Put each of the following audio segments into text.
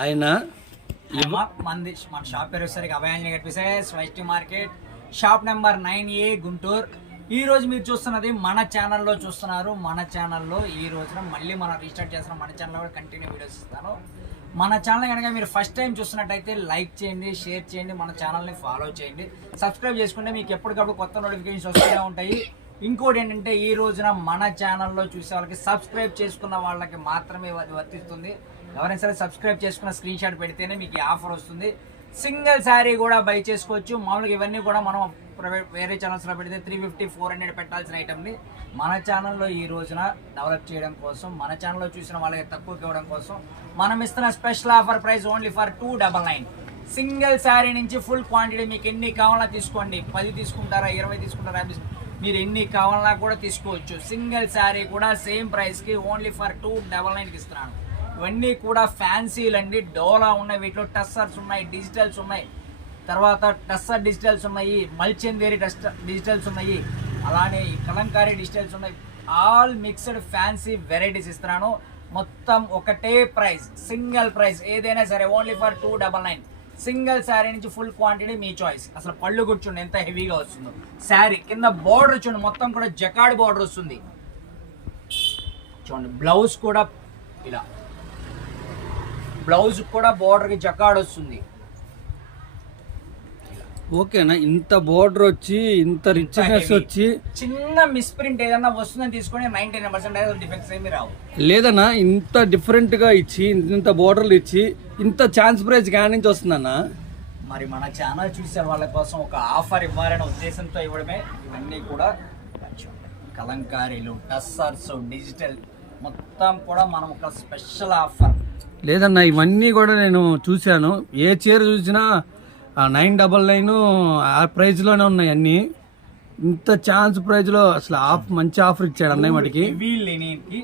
ఆయన మంది మన షాప్ పేరు వచ్చేసరికి అభయాంజలి కనిపిస్తాయి స్వైస్టి market shop number 9A Guntur. ఈ రోజు మీరు చూస్తున్నది మన ఛానల్లో చూస్తున్నారు. మన ఛానల్లో ఈ రోజున మళ్ళీ మనం రీస్టార్ట్ చేస్తున్నాం. మన ఛానల్లో కూడా కంటిన్యూ వీడియోస్ ఇస్తాను. మన ఛానల్ కనుక మీరు ఫస్ట్ టైం చూస్తున్నట్టయితే లైక్ చేయండి, షేర్ చేయండి, మన ఛానల్ని ఫాలో చేయండి, సబ్స్క్రైబ్ చేసుకుంటే మీకు ఎప్పటికప్పుడు కొత్త నోటిఫికేషన్స్ వస్తూనే ఉంటాయి. ఇంకోటి ఏంటంటే ఈ రోజున మన ఛానల్లో చూసే వాళ్ళకి సబ్స్క్రైబ్ చేసుకున్న వాళ్ళకి మాత్రమే అది వర్తిస్తుంది. ఎవరైనా సరే సబ్స్క్రైబ్ చేసుకున్న స్క్రీన్ షాట్ పెడితేనే మీకు ఈ ఆఫర్ వస్తుంది. సింగిల్ శారీ కూడా బై చేసుకోవచ్చు. మామూలుగా ఇవన్నీ కూడా మనం వేరే ఛానల్స్లో పెడితే 350-400 పెట్టాల్సిన ఐటమ్ని మన ఛానల్లో ఈ రోజున డెవలప్ చేయడం కోసం, మన ఛానల్లో చూసిన వాళ్ళకి తక్కువకి ఇవ్వడం కోసం మనం ఇస్తున్న special offer price only for 299. Single sari నుంచి ఫుల్ క్వాంటిటీ మీకు ఎన్ని కావాలన్నా తీసుకోండి. 10 తీసుకుంటారా, 20 తీసుకుంటారా, మీరు ఎన్ని కావాలన్నా కూడా తీసుకోవచ్చు. సింగిల్ శారీ కూడా సేమ్ ప్రైస్కి ఓన్లీ ఫర్ 299కి ఇస్తున్నాను. ఇవన్నీ కూడా ఫ్యాన్సీలు అండి. డోలా ఉన్నాయి, వీటిలో టస్సర్స్ ఉన్నాయి, డిజిటల్స్ ఉన్నాయి, తర్వాత టస్సర్ డిజిటల్స్ ఉన్నాయి, మల్చందేరి డిజిటల్స్ ఉన్నాయి, అలానే కలంకారీ డిజిటల్స్ ఉన్నాయి. ఆల్ మిక్స్డ్ ఫ్యాన్సీ వెరైటీస్ ఇస్తున్నాను. మొత్తం ఒకటే ప్రైస్, సింగిల్ ప్రైస్ ఏదైనా సరే ఓన్లీ ఫర్ 299. సింగిల్ శారీ నుంచి ఫుల్ క్వాంటిటీ మీ చాయిస్. అసలు పళ్ళు కూర్చోండి ఎంత హెవీగా వస్తుందో. శారీ కింద బార్డర్ చూడండి, మొత్తం కూడా జకాడ్ బార్డర్ వస్తుంది చూడండి. బ్లౌజ్ కూడా ఇలా, బ్లౌజ్ కూడా బార్డర్కి జకాడ్ వస్తుంది. ఓకేనా? ఇంత బోర్డర్ వచ్చి ఇంత రిచ్నెస్ వచ్చి చిన్న మిస్ప్రింట్ ఏదన్నా వస్తుందని తీసుకొని 99% డిఫెక్ట్స్ ఏమి రావు. లేదన్నా, ఇంత డిఫరెంట్ గా ఇచ్చి ఇంత బోర్డర్లు ఇచ్చి ఇంత ఛాన్స్ ప్రైస్ కాడి నుంచి వస్తుందన్నా. మరి మన ఛానల్ చూసే వాళ్ళ కోసం ఒక ఆఫర్ ఇవ్వాలనే ఉద్దేశంతో ఇవ్వడమే. ఇవన్నీ కూడా కలంకారీలు, టస్సర్స్, డిజిటల్ మొత్తం కూడా మనం ఒక స్పెషల్ ఆఫర్. లేదన్నా, ఇవన్నీ కూడా నేను చూశాను. ఏ చీర చూసినా 999 ఆ ప్రైజ్లోనే ఉన్నాయి అన్నీ. ఇంత ఛాన్స్ ప్రైజ్లో అసలు మంచి ఆఫర్ ఇచ్చాడు అన్నయ్య మటుకి. హెవీ లెనిన్కి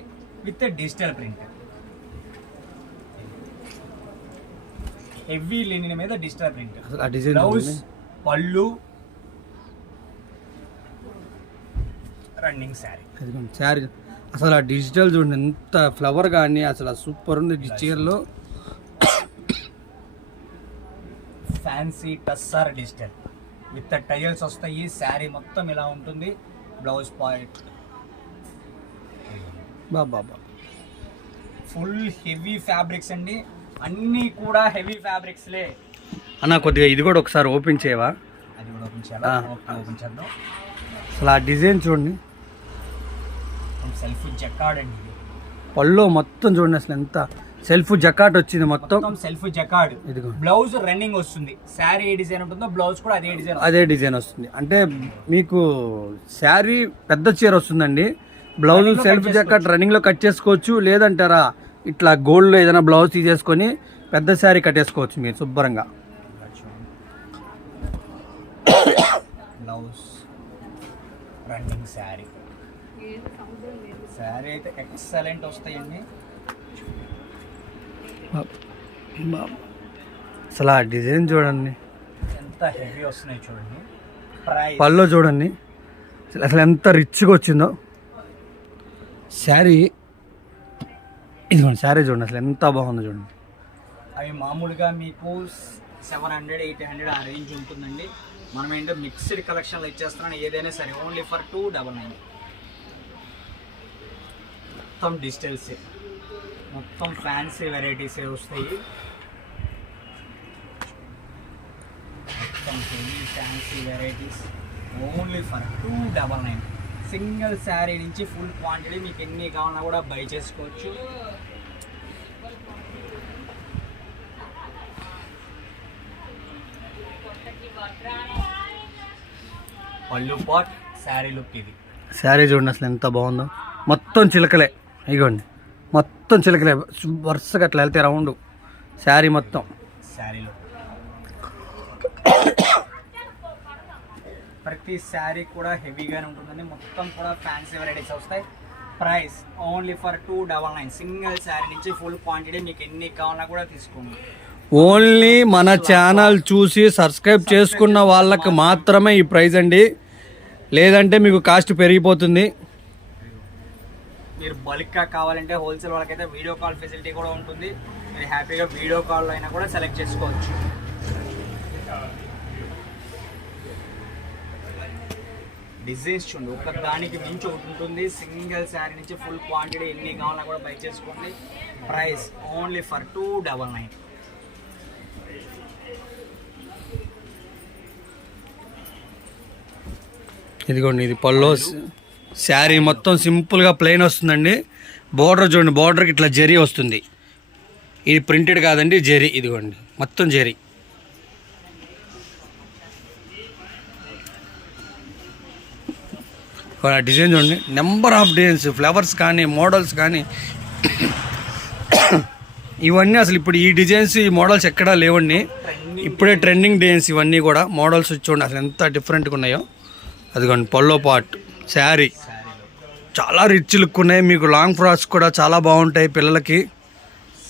with digital print, heavy linen మీద డిజిటల్ ప్రింట్. అసలు ఆ డిజైన్, బ్లౌజ్, పళ్ళు, రన్నింగ్ శారీ. శారీ అసలు ఆ డిజిటల్ చూడండి ఎంత ఫ్లవర్ కానీ అసలు సూపర్ ఉంది చీరలో. Fancy tussar digital with tiles వస్తాయి. శారీ మొత్తం ఇలా ఉంటుంది. బ్లౌజ్ పాయింట్ బాబా ఫుల్ హెవీ ఫ్యాబ్రిక్స్ అండి. అన్నీ కూడా హెవీ ఫ్యాబ్రిక్స్లే. అన్న కొద్దిగా ఇది కూడా ఒకసారి ఓపెన్ చేయవా? అది కూడా ఓపెన్ చేయాలా? ఓపెన్ చేద్దాం. అసలు ఆ డిజైన్ చూడండి, సెల్ఫ్ జకార్డ్ అండి. పళ్ళు మొత్తం చూడండి అసలు ఎంత సెల్ఫ్ జకాట్ వచ్చింది. మొత్తం సెల్ఫ్ జకార్డ్. బ్లౌజ్ రన్నింగ్ వస్తుంది. శారీ ఏ డిజైన్ ఉంటుందో బ్లౌజ్ కూడా అదే డిజైన్ వస్తుంది. అంటే మీకు శారీ పెద్ద చీర వస్తుందండి, బ్లౌజ్ సెల్ఫ్ జకాట్ రన్నింగ్ లో కట్ చేసుకోవచ్చు. లేదంటారా ఇట్లా గోల్డ్ లో ఏదైనా బ్లౌజ్ తీసేసుకొని పెద్ద శారీ కట్టేసుకోవచ్చు మీరు శుభ్రంగా. బ్లౌజ్ రన్నింగ్ శారీ, శారీ అయితే ఎక్సలెంట్ వస్తాయండి. అసలు ఆ డిజైన్ చూడండి ఎంత హెవీ వస్తున్నాయి చూడండి. ప్రైస్ పళ్ళు చూడండి అసలు ఎంత రిచ్గా వచ్చిందో శారీ. ఇదిగోండి శారీ చూడండి అసలు ఎంత బాగుందో చూడండి. అవి మామూలుగా మీకు 700-800 ఆ రేంజ్ ఉంటుందండి. మనం ఏంటో మిక్స్డ్ కలెక్షన్లో ఇచ్చేస్తున్నాను. ఏదైనా సరే ఓన్లీ ఫర్ 299. మొత్తం డిజిటల్సే, మొత్తం ఫ్యాన్సీ వెరైటీసే వస్తాయి. మొత్తం heavy fancy varieties only for 299. Single sari నుంచి ఫుల్ క్వాంటిటీ మీకు ఎన్ని కావాలన్నా కూడా బై చేసుకోవచ్చు. పళ్ళు పాట్, శారీ లుక్ ఇది. శారీ చూడండి అసలు ఎంత బాగుందో. మొత్తం చిలకలే, ఇగోండి మొత్తం చిలకలే వరుసగా అట్లా వెళ్తే రౌండ్ శారీ మొత్తం. శారీలో ప్రతి శారీ కూడా హెవీగానే ఉంటుందండి. మొత్తం కూడా ఫ్యాన్సీ వెరైటీస్ వస్తాయి. Price only for 299. Single sari నుంచి ఫుల్ క్వాంటిటీ మీకు ఎన్ని కావాలన్నా కూడా తీసుకోండి. ఓన్లీ మన ఛానల్ చూసి సబ్స్క్రైబ్ చేసుకున్న వాళ్ళకి మాత్రమే ఈ ప్రైస్ అండి, లేదంటే మీకు కాస్ట్ పెరిగిపోతుంది. మీరు బల్క్గా కావాలంటే హోల్సేల్ వాళ్ళకైతే వీడియో కాల్ ఫెసిలిటీ కూడా ఉంటుంది. మీరు హ్యాపీగా వీడియో కాల్ అయినా కూడా సెలెక్ట్ చేసుకోవచ్చు. డిజైన్స్ చూడండి, ఒక దానికి మించి ఒకటి ఉంటుంది. సింగిల్ శారీ నుంచి ఫుల్ క్వాంటిటీ ఎన్ని కావాలన్నా కూడా బై చేసుకోండి. Price only for 299. ఇదిగోండి, ఇది పల్లో శారీ మొత్తం సింపుల్గా ప్లెయిన్ వస్తుందండి. బోర్డర్ చూడండి, బోర్డర్కి ఇట్లా జరీ వస్తుంది. ఇది ప్రింటెడ్ కాదండి, జరీ. ఇదిగోండి మొత్తం జరీ. డిజైన్ చూడండి, నెంబర్ ఆఫ్ డిజైన్స్, ఫ్లవర్స్ కానీ మోడల్స్ కానీ ఇవన్నీ అసలు ఇప్పుడు ఈ డిజైన్స్ ఈ మోడల్స్ ఎక్కడా లేవండి. ఇప్పుడే ట్రెండింగ్ డిజైన్స్ ఇవన్నీ కూడా. మోడల్స్ చూడండి అసలు ఎంత డిఫరెంట్గా ఉన్నాయో. అదిగోండి పల్లో పార్ట్ శారీ చాలా రిచ్ లుక్ ఉన్నాయి. మీకు లాంగ్ ఫ్రాక్స్ కూడా చాలా బాగుంటాయి పిల్లలకి.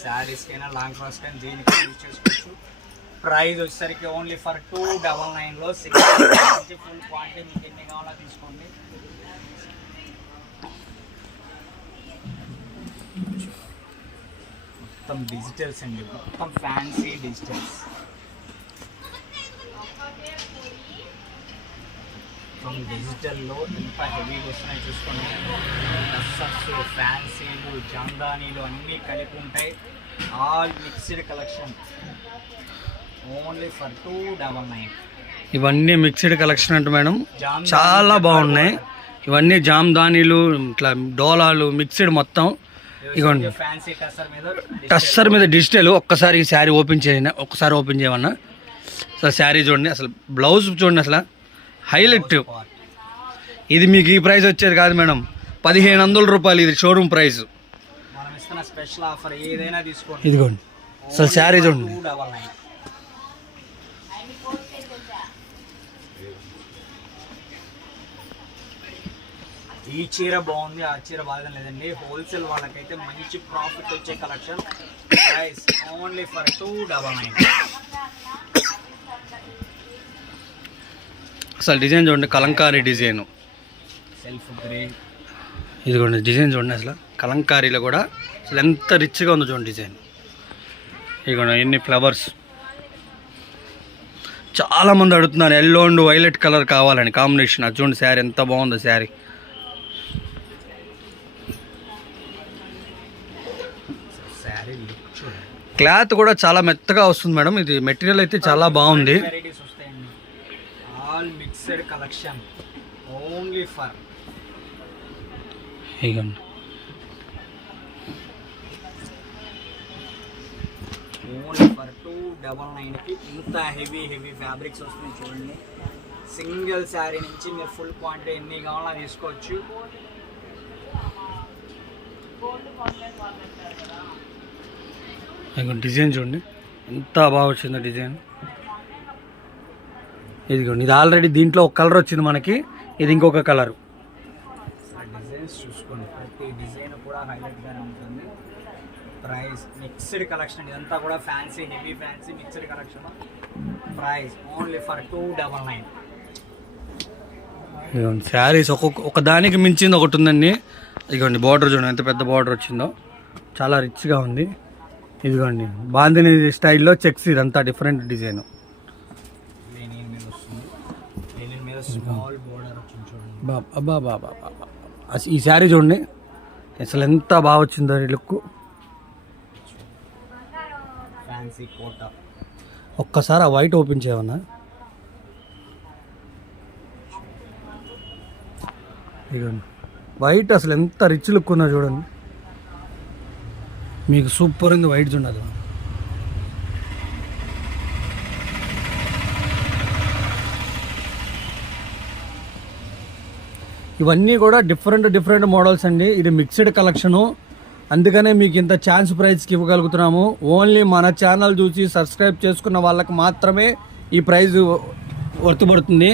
శారీస్కైనా లాంగ్ ఫ్రాక్స్ కానీ దీనికి యూజ్ చేసుకోవచ్చు. ప్రైస్ వచ్చేసరికి ఓన్లీ ఫర్ 299లో ఫుల్ క్వాంటిటీ మీకు ఎన్ని కావాలో తీసుకోండి. మొత్తం డిజిటల్స్ అండి, మొత్తం ఫ్యాన్సీ డిజిటల్స్. డిజిటల్లో ఎంత హెవీగా వస్తున్నాయి చూసుకోండి. డ్రెస్సెస్, ఫ్యాన్సీలు, జాందానీలు అన్నీ కలిపి ఉంటాయి. All mixed collection only for 299. ఇవన్నీ మిక్స్డ్ కలెక్షన్ అంటే మేడం చాలా బాగున్నాయి. ఇవన్నీ జామ్దానీలు, ఇట్లా డోలాలు మిక్స్డ్ మొత్తం. ఇదిగోండి ఫ్యాన్సీ టస్సర్ మీద డిజిటల్. ఒక్కసారి ఈ శారీ ఓపెన్ చేయమన్నా. అసలు శారీ చూడండి, అసలు బ్లౌజ్ చూడండి, అసలు హైలైట్. ఇది మీకు ఈ ప్రైస్ వచ్చేది కాదు మేడం, 1500 రూపాయలు ఇది షోరూమ్ ప్రైస్. మనం ఇస్తున్న స్పెషల్ ఆఫర్ ఏదైనా తీసుకోండి. ఇదిగోండి అసలు శారీ చూడండి. 299. ఈ చీర బాగుంది, ఆ చీర బాగా లేదండి. హోల్సేల్ వాళ్ళకైతే మంచి ప్రాఫిట్ వచ్చే కలెక్షన్. Price only for 299. అసలు డిజైన్ చూడండి, కలంకారీ డిజైన్. Self grey. ఇదిగోండి డిజైన్ చూడండి, అసలు కలంకారీలో కూడా అసలు ఎంత రిచ్గా ఉందో చూడండి డిజైన్. ఇదిగోండి ఎన్ని ఫ్లవర్స్. చాలామంది అడుగుతున్నారు ఎల్లో అండ్ వైలెట్ కలర్ కావాలని కాంబినేషన్. అది చూడండి శారీ ఎంత బాగుందో శారీ. క్లాత్ కూడా చాలా మెత్తగా వస్తుంది మేడం. ఇది మెటీరియల్ అయితే చాలా బాగుంది. వెరైటీస్ వస్తాయండి. All mixed collection only for ఇదిగోండి ఓన్లీ ఫర్ 299కి ఇంత హెవీ ఫ్యాబ్రిక్స్ వస్తున్నాయి చూడండి. సింగిల్ శారీ నుంచి మీరు ఫుల్ క్వాంటిటీ ఎన్ని కావాలో తీసుకోవచ్చు. డిజైన్ చూడండి ఎంత బాగా వచ్చిందో డిజైన్. ఇదిగోండి ఇది ఆల్రెడీ దీంట్లో ఒక కలర్ వచ్చింది మనకి, ఇది ఇంకొక కలర్. డిజైన్స్ చూసుకోండి, ప్రతి డిజైన్ కూడా హైలైట్గానే ఉంటుంది. ప్రైస్ మిక్స్డ్ కలెక్షన్, ఇదంతా కూడా fancy, heavy fancy mixed collection. Price only for 299. ఇదిగోండి శారీస్ ఒక దానికి మించింది ఒకటి ఉందండి. ఇదిగోండి బార్డర్ చూడండి ఎంత పెద్ద బార్డర్ వచ్చిందో, చాలా రిచ్గా ఉంది. ఇదిగోండి బాందిని స్టైల్లో చెక్స్, ఇదంతా డిఫరెంట్ డిజైన్. ఈ శారీ చూడండి అసలు ఎంత బాగా వచ్చిందో లుక్. ఒక్కసారి ఆ వైట్ ఓపెన్ చేయమన్నా. ఇదిగోండి వైట్ అసలు ఎంత రిచ్ లుక్ ఉందో చూడండి. మీకు సూపర్ ఉంది వైట్ చూడాలి. ఇవన్నీ కూడా డిఫరెంట్ మోడల్స్ అండి. ఇది మిక్స్డ్ కలెక్షను, అందుకనే మీకు ఇంత ఛాన్స్ ప్రైస్కి ఇవ్వగలుగుతున్నాము. ఓన్లీ మన ఛానల్ చూసి సబ్స్క్రైబ్ చేసుకున్న వాళ్ళకి మాత్రమే ఈ ప్రైజ్ వర్తిపడుతుంది.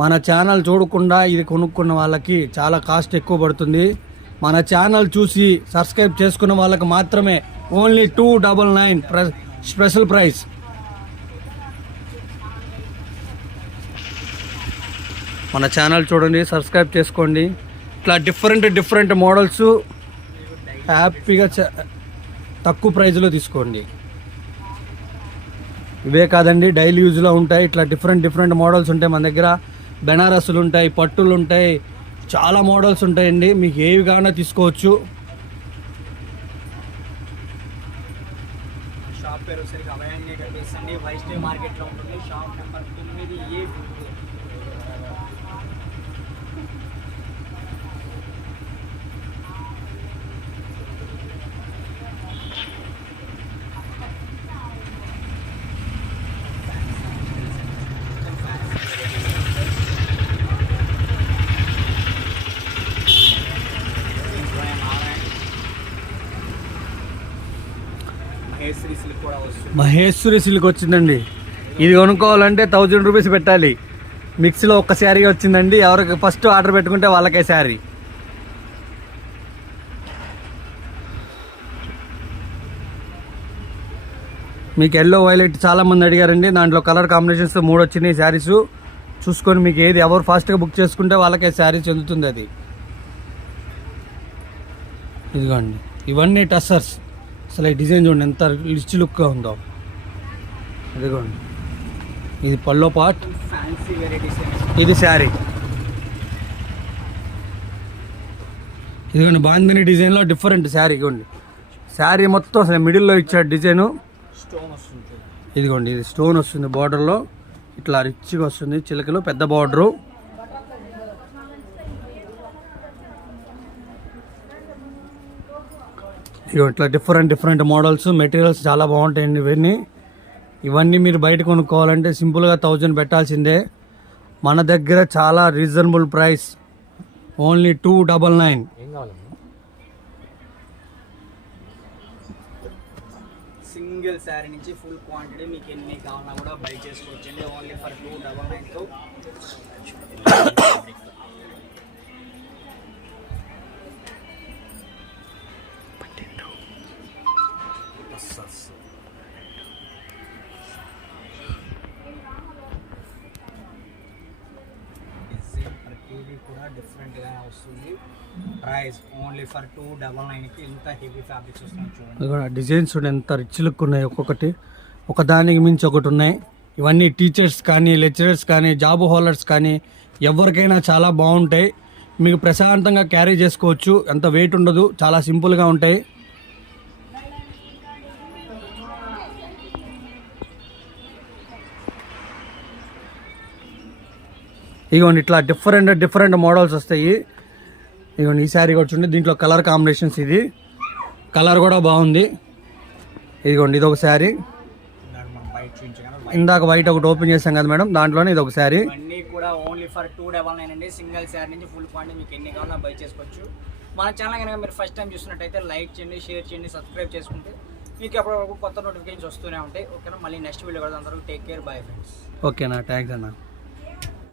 మన ఛానల్ చూడకుండా ఇది కొనుక్కున్న వాళ్ళకి చాలా కాస్ట్ ఎక్కువ పడుతుంది. మన ఛానల్ చూసి సబ్స్క్రైబ్ చేసుకున్న వాళ్ళకి మాత్రమే ఓన్లీ 299 స్పెషల్ ప్రైస్. మన ఛానల్ చూడండి, సబ్స్క్రైబ్ చేసుకోండి. ఇట్లా డిఫరెంట్ మోడల్స్ హ్యాపీగా తక్కువ ప్రైజ్లో తీసుకోండి. ఇవే కాదండి, డైలీ యూజ్లో ఉంటాయి. ఇట్లా డిఫరెంట్ మోడల్స్ ఉంటాయి మన దగ్గర. బెనారస్లు ఉంటాయి, పట్టులు ఉంటాయి, చాలా మోడల్స్ ఉంటాయండి. మీకు ఏవి కావాలన్నా తీసుకోవచ్చు. షాప్ పేరు వచ్చేసరికి అభయాంజనేయ టెక్స్టైల్స్ అండి. వైష్ణవి మార్కెట్లో ఉంటుంది. Shop number 9A. Maheshwari silk వచ్చిందండి. ఇది కొనుక్కోవాలంటే 1000 రూపీస్ పెట్టాలి. మిక్స్లో ఒక్క శారీ వచ్చిందండి. ఎవరికి ఫస్ట్ ఆర్డర్ పెట్టుకుంటే వాళ్ళకే శారీ. మీకు ఎల్లో వైలెట్ చాలా మంది అడిగారండి. దాంట్లో కలర్ కాంబినేషన్స్ 3 వచ్చినాయి శారీస్. చూసుకొని మీకు ఏది ఎవరు ఫాస్ట్గా బుక్ చేసుకుంటే వాళ్ళకే శారీ చెందుతుంది. అది ఇదిగోండి, ఇవన్నీ టస్సర్స్. అసలు ఈ డిజైన్ చూడండి ఎంత రిచ్ లుక్గా ఉందో. ఇదిగోండి, ఇది పల్లో పార్ట్, ఫ్యాన్సీ వెరైటీస్. ఇది శారీ. ఇదిగోండి బాందిని డిజైన్లో డిఫరెంట్ శారీ. ఇదిగోండి శారీ మొత్తం అసలు మిడిల్లో ఇచ్చాడు డిజైను. స్టోన్ వస్తుంది. ఇదిగోండి, ఇది స్టోన్ వస్తుంది బార్డర్లో. ఇట్లా రిచ్గా వస్తుంది, చిలకలు పెద్ద బార్డరు. ఇగో ఇట్లా డిఫరెంట్ మోడల్స్, మెటీరియల్స్ చాలా బాగుంటాయండి. ఇవన్నీ మీరు బయట కొనుక్కోవాలంటే సింపుల్గా 1000 పెట్టాల్సిందే. మన దగ్గర చాలా reasonable price, only 299. Single sari నుంచి ఫుల్ క్వాంటిటీ మీకు ఎన్ని కావాలన్నా కూడా బై చేసుకోవచ్చండి. ఓన్లీ ఫర్ 299తో. కూడా డిఫరెంట్గా వస్తుంది. ప్రైస్ ఓన్లీ ఫర్ 299కి ఇంత హెవీ ఫ్యాబ్రిక్స్ వస్తున్నాయి చూడండి. డిజైన్స్ ఎంత రిచ్ లుక్ ఉన్నాయి. ఒక్కొక్కటి ఒకదానికి మించి ఒకటి ఉన్నాయి. ఇవన్నీ టీచర్స్ కానీ, లెక్చరర్స్ కానీ, జాబ్ హోల్డర్స్ కానీ ఎవరికైనా చాలా బాగుంటాయి. మీకు ప్రశాంతంగా క్యారీ చేసుకోవచ్చు, ఎంత వెయిట్ ఉండదు, చాలా సింపుల్గా ఉంటాయి. ఇదిగోండి ఇట్లా డిఫరెంట్ మోడల్స్ వస్తాయి. ఇదిగోండి ఈ శారీ కూడా చూడండి, దీంట్లో కలర్ కాంబినేషన్స్. ఇది కలర్ కూడా బాగుంది. ఇదిగోండి ఇది ఒక శారీ. ఇందాక వైట్ ఒకటి ఓపెన్ చేసాం కదా మేడం, దాంట్లోనే ఇది ఒక శారీ. అన్నీ కూడా ఓన్లీ ఫర్ 299 అండి. సింగిల్ శారీ నుంచి ఫుల్ క్వాంటిటీ మీకు ఎన్ని కావాలన్నా బై చేసుకోవచ్చు. మన ఛానల్ కనుక మీరు ఫస్ట్ టైం చూస్తున్నట్టయితే లైక్ చేయండి, షేర్ చేయండి, సబ్స్క్రైబ్ చేసుకుంటే మీకు ఎప్పటివరకు కొత్త నోటిఫికేషన్స్ వస్తూనే ఉంటాయి. ఓకేనా, మళ్ళీ నెక్స్ట్ వీడియో కూడా అందరూ టేక్ కేర్, బై ఫ్రెండ్స్. ఓకేనా, థ్యాంక్స్ అన్న.